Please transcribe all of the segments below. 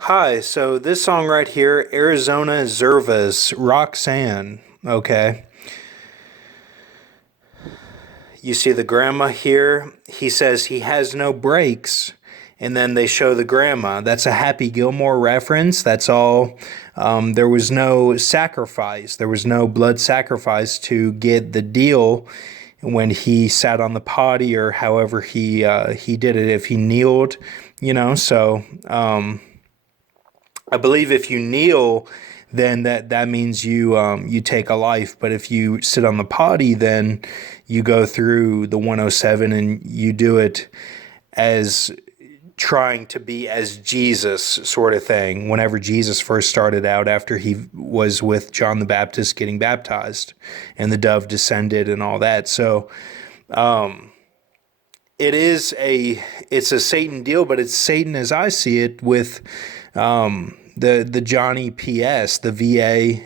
Hi, so this song right here, Arizona Zervas, Roxanne. Okay. You see the grandma here? He says he has no brakes. And then they show the grandma. That's a Happy Gilmore reference. That's all. There was no sacrifice. There was no blood sacrifice to get the deal when he sat on the potty or however he did it. If he kneeled, So I believe if you kneel, then that means you take a life. But if you sit on the potty, then you go through the 107 and you do it as trying to be as Jesus sort of thing. Whenever Jesus first started out, after he was with John the Baptist getting baptized, and the dove descended and all that. So it's a Satan deal, but it's Satan as I see it with the Johnny PS, the VA,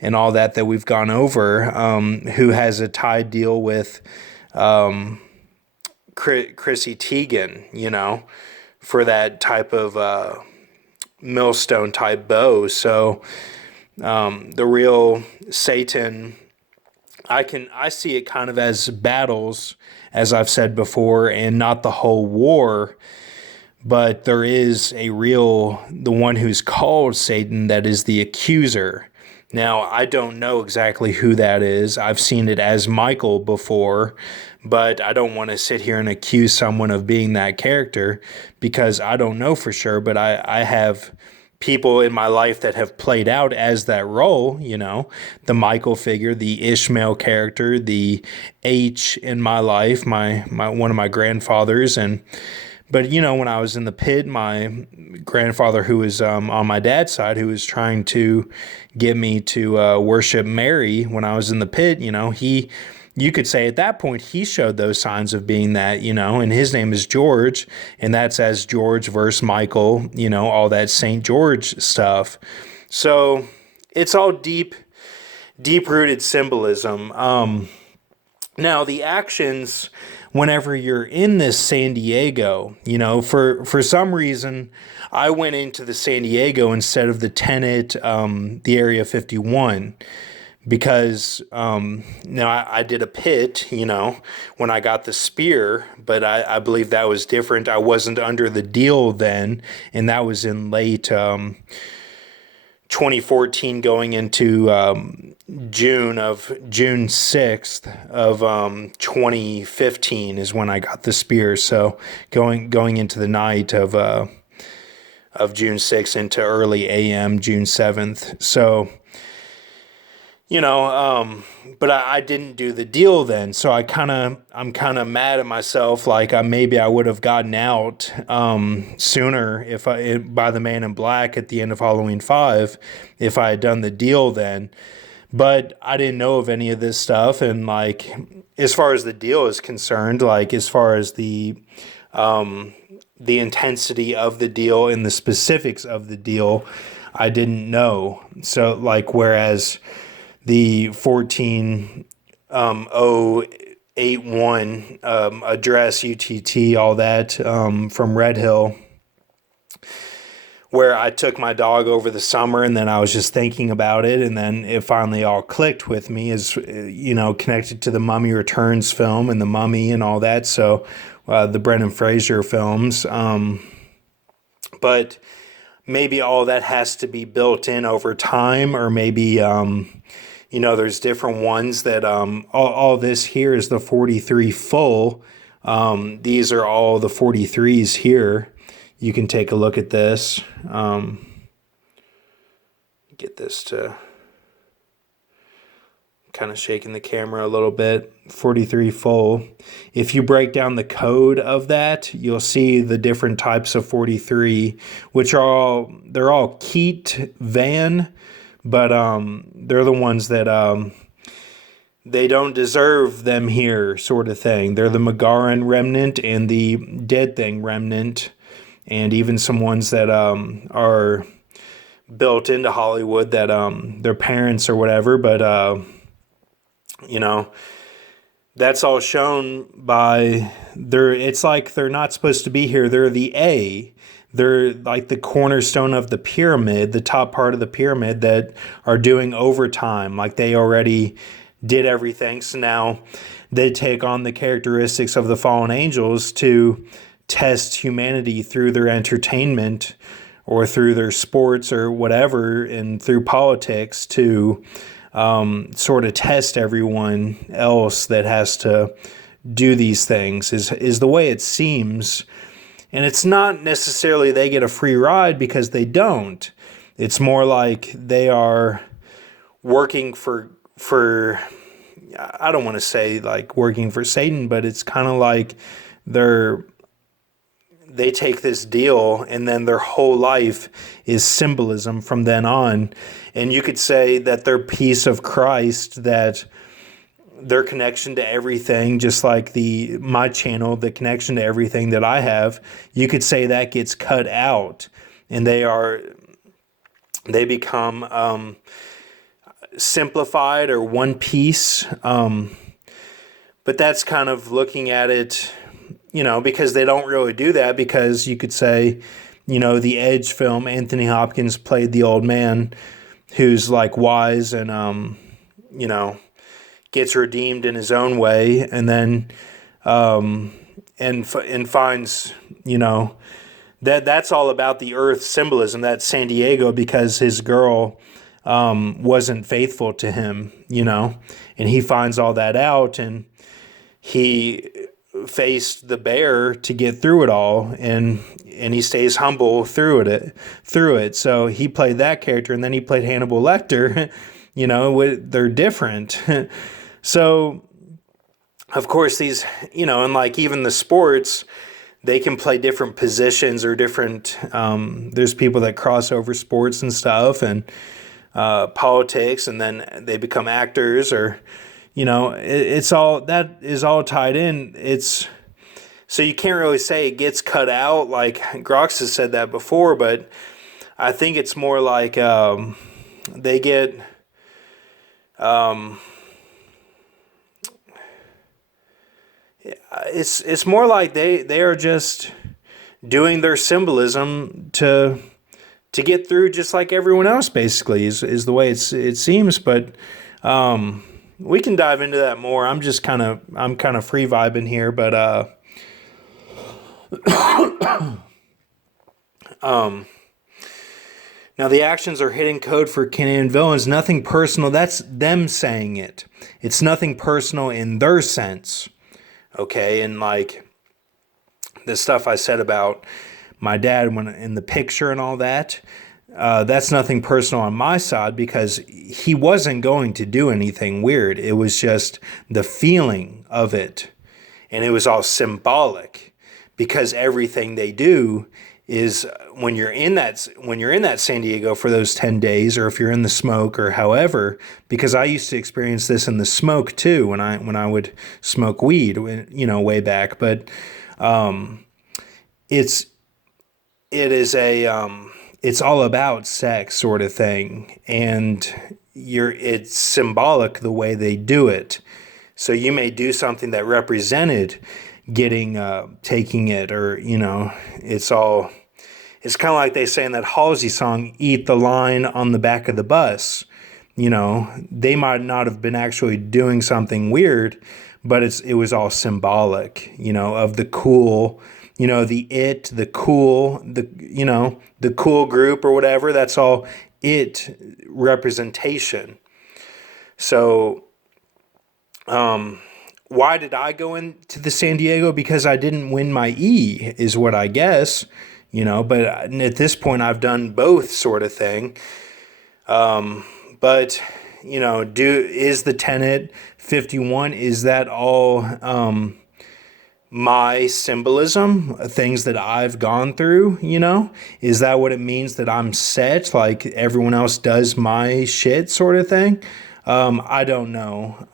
and all that we've gone over, who has a tied deal with Chrissy Teigen, for that type of millstone type bow. So the real Satan, I see it kind of as battles, as I've said before, and not the whole war. But there is the one who's called Satan, that is the accuser. Now, I don't know exactly who that is. I've seen it as Michael before, but I don't want to sit here and accuse someone of being that character because I don't know for sure. But I have people in my life that have played out as that role, the Michael figure, the Ishmael character, the H in my life, my one of my grandfathers. But when I was in the pit, my grandfather, who was on my dad's side, who was trying to get me to worship Mary when I was in the pit, you could say at that point he showed those signs of being that, and his name is George, and that's as George versus Michael, all that Saint George stuff. So it's all deep rooted symbolism. Now the actions, whenever you're in this San Diego, for some reason, I went into the San Diego instead of the Tenet, the Area 51, because now I did a pit, when I got the spear, but I believe that was different. I wasn't under the deal then, and that was in late 2014 going into June 6th of 2015 is when I got the spear. So going into the night of June 6th into early AM June 7th. So but I didn't do the deal then, so I'm kind of mad at myself. Like maybe I would have gotten out sooner by the Man in Black at the end of Halloween 5 if I had done the deal then. But I didn't know of any of this stuff, and like as far as the deal is concerned, like as far as the intensity of the deal and the specifics of the deal, I didn't know. So like whereas the 14081 address UTT, all that from Red Hill, where I took my dog over the summer and then I was just thinking about it, and then it finally all clicked with me as connected to the Mummy Returns film and the Mummy and all that. So the Brendan Fraser films, but maybe all that has to be built in over time, or maybe there's different ones that all this here is the 43 full. These are all the 43s here. You can take a look at this. Get this to kind of shaking the camera a little bit. 43 full. If you break down the code of that, you'll see the different types of 43, which they're all Keat Van, but they're the ones that they don't deserve them here, sort of thing. They're the Megaran remnant and the Dead Thing remnant, and even some ones that are built into Hollywood that their parents or whatever, but that's all shown by it's like they're not supposed to be here. They're the A. They're like the cornerstone of the pyramid, the top part of the pyramid that are doing overtime. Like they already did everything. So now they take on the characteristics of the fallen angels to test humanity through their entertainment or through their sports or whatever, and through politics to sort of test everyone else that has to do these things is the way it seems. And it's not necessarily they get a free ride, because they don't. It's more like they are working for I don't want to say like working for Satan, but it's kind of like they take this deal and then their whole life is symbolism from then on. And you could say that their piece of Christ, that their connection to everything, just like my channel, the connection to everything that I have, you could say that gets cut out, and they become simplified or one piece. But that's kind of looking at it, because they don't really do that, because you could say, the Edge film, Anthony Hopkins played the old man who's like wise and, gets redeemed in his own way, and then and finds that's all about the earth symbolism. That's San Diego, because his girl wasn't faithful to him, and he finds all that out, and he faced the bear to get through it all, and he stays humble through it. So he played that character, and then he played Hannibal Lecter. They're different. So, of course, these, and like even the sports, they can play different positions or different, there's people that cross over sports and stuff, and politics, and then they become actors, or, it's all, that is all tied in. So you can't really say it gets cut out, like Grox has said that before, but I think it's more like they get... It's more like they are just doing their symbolism to get through, just like everyone else, basically, is the way it seems. But we can dive into that more. I'm kind of free vibing here, but now the actions are hidden code for Canadian villains. Nothing personal. That's them saying it. It's nothing personal in their sense. Okay, and like the stuff I said about my dad when in the picture and all that, that's nothing personal on my side, because he wasn't going to do anything weird. It was just the feeling of it, and it was all symbolic, because everything they do is when you're in that San Diego for those 10 days, or if you're in the smoke or however, because I used to experience this in the smoke too when I would smoke weed, way back. But it's all about sex sort of thing, and it's symbolic the way they do it. So you may do something that represented taking it, or it's kind of like they say in that Halsey song, "Eat the line on the back of the bus." They might not have been actually doing something weird, but it was all symbolic, of the cool, the cool group or whatever. That's all it representation. So, why did I go into the San Diego? Because I didn't win my E, is what I guess, but at this point I've done both sort of thing. But, is the Tenet 51, is that all my symbolism, things that I've gone through, Is that what it means, that I'm set, like everyone else does my shit sort of thing? I don't know.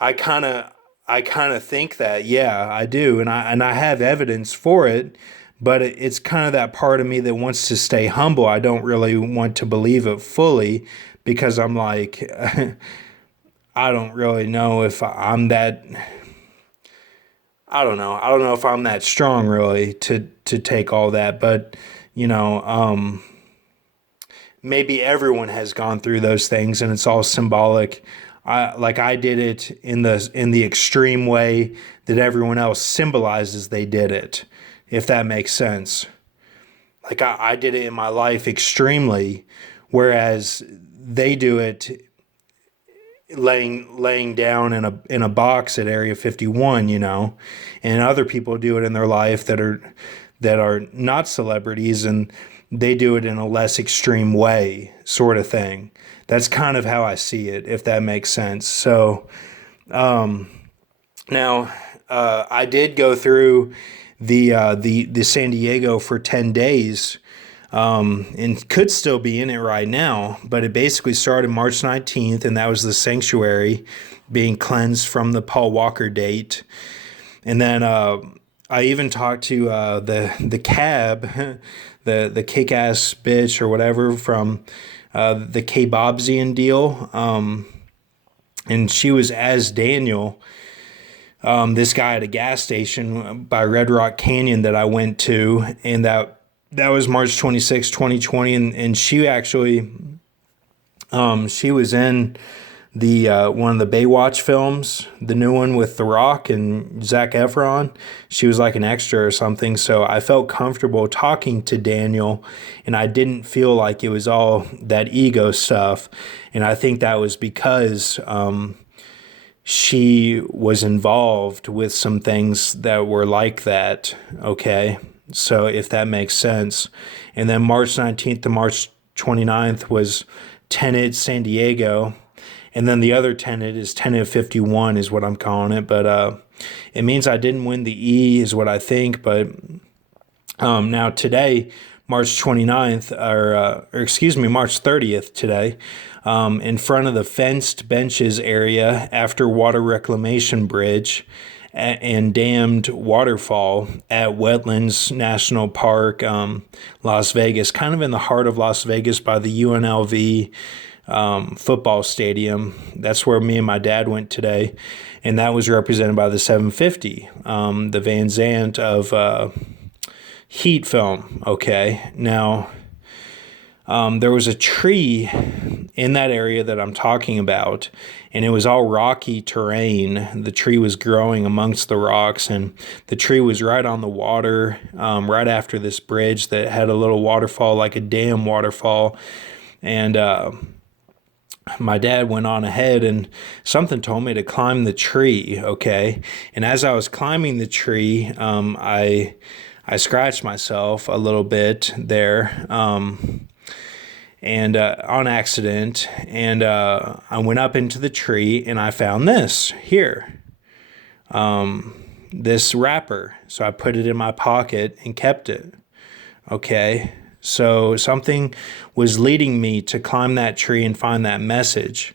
I kind of think that, yeah, I do, and I have evidence for it, but it's kind of that part of me that wants to stay humble. I don't really want to believe it fully, because I'm like, I don't really know if I'm that. I don't know. I don't know if I'm that strong really to take all that, but you know, maybe everyone has gone through those things, and it's all symbolic. I did it in the extreme way that everyone else symbolizes they did it, if that makes sense. Like I did it in my life extremely, whereas they do it laying down in a box at Area 51, you know, and other people do it in their life that are not celebrities, and they do it in a less extreme way, sort of thing. That's kind of how I see it, if that makes sense. So now I did go through the San Diego for 10 days, and could still be in it right now, but it basically started March 19th, and that was the sanctuary being cleansed from the Paul Walker date. And then I even talked to the cab, the kick-ass bitch or whatever from the K-Bobsian deal, and she was as Daniel, this guy at a gas station by Red Rock Canyon that I went to, and that was March 26, 2020, and she actually she was in the one of the Baywatch films, the new one with The Rock and Zac Efron. She was like an extra or something, so I felt comfortable talking to Daniel, and I didn't feel like it was all that ego stuff, and I think that was because she was involved with some things that were like that, okay? So if that makes sense. And then March 19th to March 29th was Tenet San Diego. And then the other Tenet is Tenet 51 is what I'm calling it. But it means I didn't win the E is what I think. But now today, March 29th, or excuse me, March 30th today, in front of the fenced benches area after water reclamation bridge and dammed waterfall at Wetlands National Park, Las Vegas, kind of in the heart of Las Vegas by the UNLV football stadium. That's where me and my dad went today, and that was represented by the 750, the Van Zandt of Heat film. Okay, now there was a tree in that area that I'm talking about, and it was all rocky terrain. The tree was growing amongst the rocks, and the tree was right on the water, right after this bridge that had a little waterfall, like a dam waterfall. And my dad went on ahead, and something told me to climb the tree, okay? And as I was climbing the tree, I scratched myself a little bit there, and on accident, and I went up into the tree, and I found this here, this wrapper. So I put it in my pocket and kept it, okay? So something was leading me to climb that tree and find that message.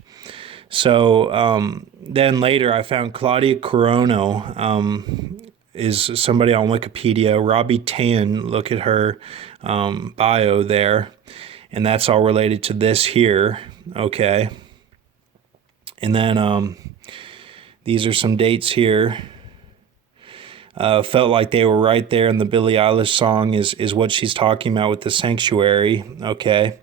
So then later I found Claudia Corono, is somebody on Wikipedia. Robbie Tan, look at her bio there. And that's all related to this here, okay? And then these are some dates here. Felt like they were right there in the Billie Eilish song is what she's talking about with the sanctuary, okay?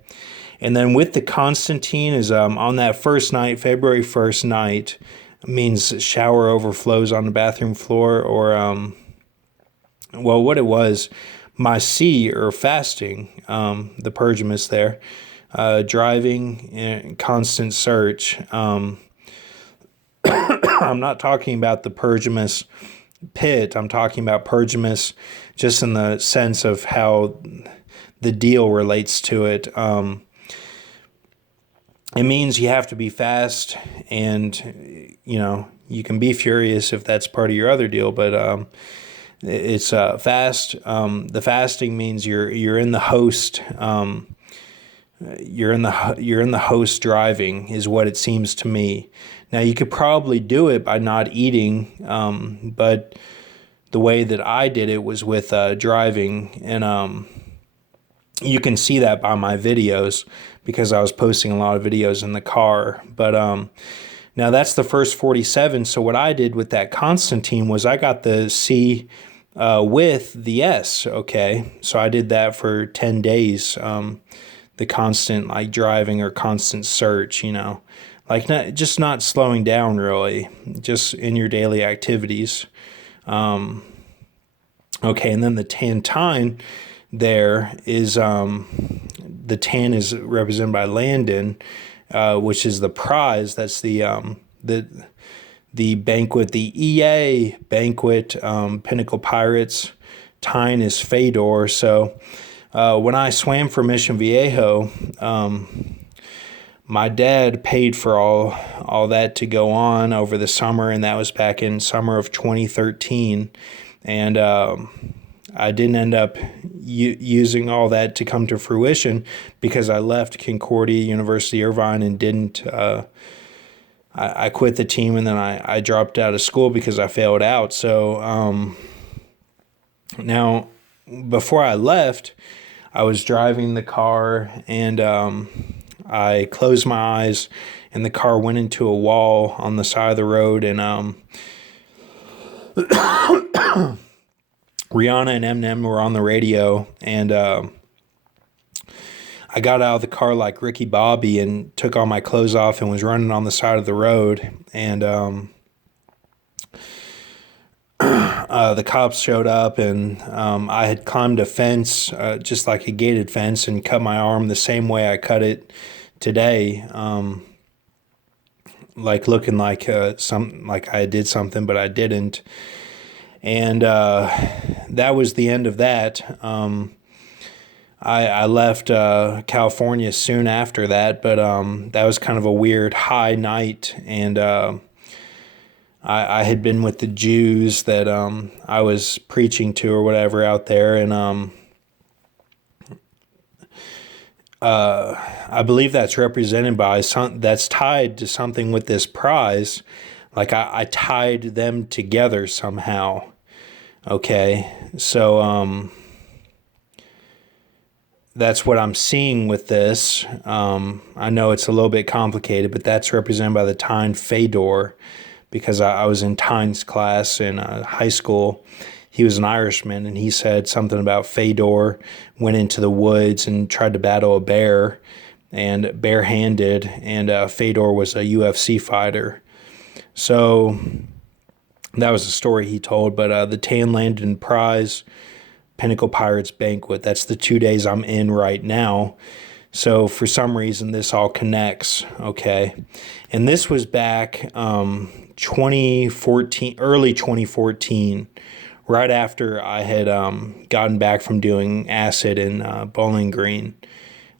And then with the Constantine is on that first night, February 1st night, means shower overflows on the bathroom floor, or, well, what it was, my C, or fasting, the Pergamus there, driving, and constant search. I'm not talking about the Pergamus pit. I'm talking about Pergamus just in the sense of how the deal relates to it. It means you have to be fast, and, you know, you can be furious if that's part of your other deal, but it's fast. The fasting means you're in the host. You're in the host driving is what it seems to me. Now you could probably do it by not eating, but the way that I did it was with driving, and you can see that by my videos because I was posting a lot of videos in the car. But Now that's the first 47. So what I did with that Constantine was I got the C with the S. Okay, so I did that for 10 days. The constant like driving or constant search, like not slowing down really, just in your daily activities. Okay, and then the Tantine there is the tan is represented by Landon, which is the prize. That's the banquet, the EA banquet, Pinnacle Pirates. Tine is Fedor. So when I swam for Mission Viejo, my dad paid for all that to go on over the summer, and that was back in summer of 2013. And I didn't end up using all that to come to fruition because I left Concordia University Irvine and didn't. I quit the team, and then I dropped out of school because I failed out. So now, before I left, I was driving the car, and I closed my eyes, and the car went into a wall on the side of the road, and Rihanna and Eminem were on the radio, and I got out of the car like Ricky Bobby and took all my clothes off and was running on the side of the road, and the cops showed up, and I had climbed a fence, just like a gated fence, and cut my arm the same way I cut it today, like looking like like I did something, but I didn't. And that was the end of that. I left California soon after that, but that was kind of a weird high night, and I had been with the Jews that I was preaching to or whatever out there, and I believe that's represented by that's tied to something with this prize. Like I tied them together somehow. Okay, so that's what I'm seeing with this. I know it's a little bit complicated, but that's represented by the Tyne Fedor, because I was in Tyne's class in high school. He was an Irishman, and he said something about Fedor went into the woods and tried to battle a bear, and barehanded, and Fedor was a UFC fighter. So that was the story he told. But the Tan Landon Prize, Pinnacle Pirates Banquet, that's the 2 days I'm in right now. So for some reason, this all connects, okay? And this was back 2014, early 2014, right after I had gotten back from doing acid in Bowling Green.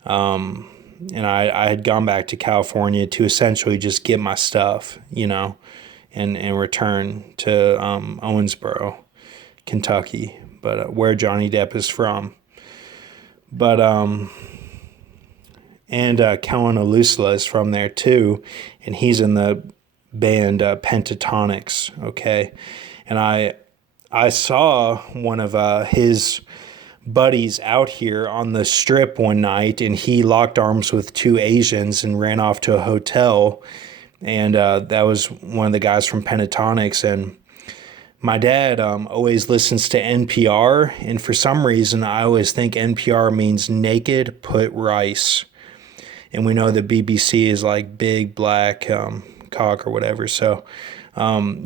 And I had gone back to California to essentially just get my stuff, and return to Owensboro, Kentucky, but where Johnny Depp is from. But and Kellen Alusla is from there too, and he's in the band Pentatonics. Okay, and I saw one of his buddies out here on the strip one night, and he locked arms with two Asians and ran off to a hotel. And that was one of the guys from Pentatonics. And my dad always listens to NPR, and for some reason I always think NPR means naked put rice. And we know the BBC is like big black cock or whatever. So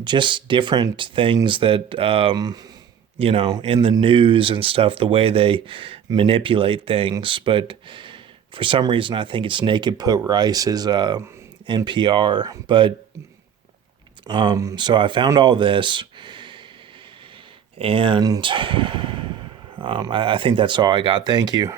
just different things that, in the news and stuff, the way they manipulate things. But for some reason I think it's naked put rice is NPR. But so I found all this, and I think that's all I got. Thank you.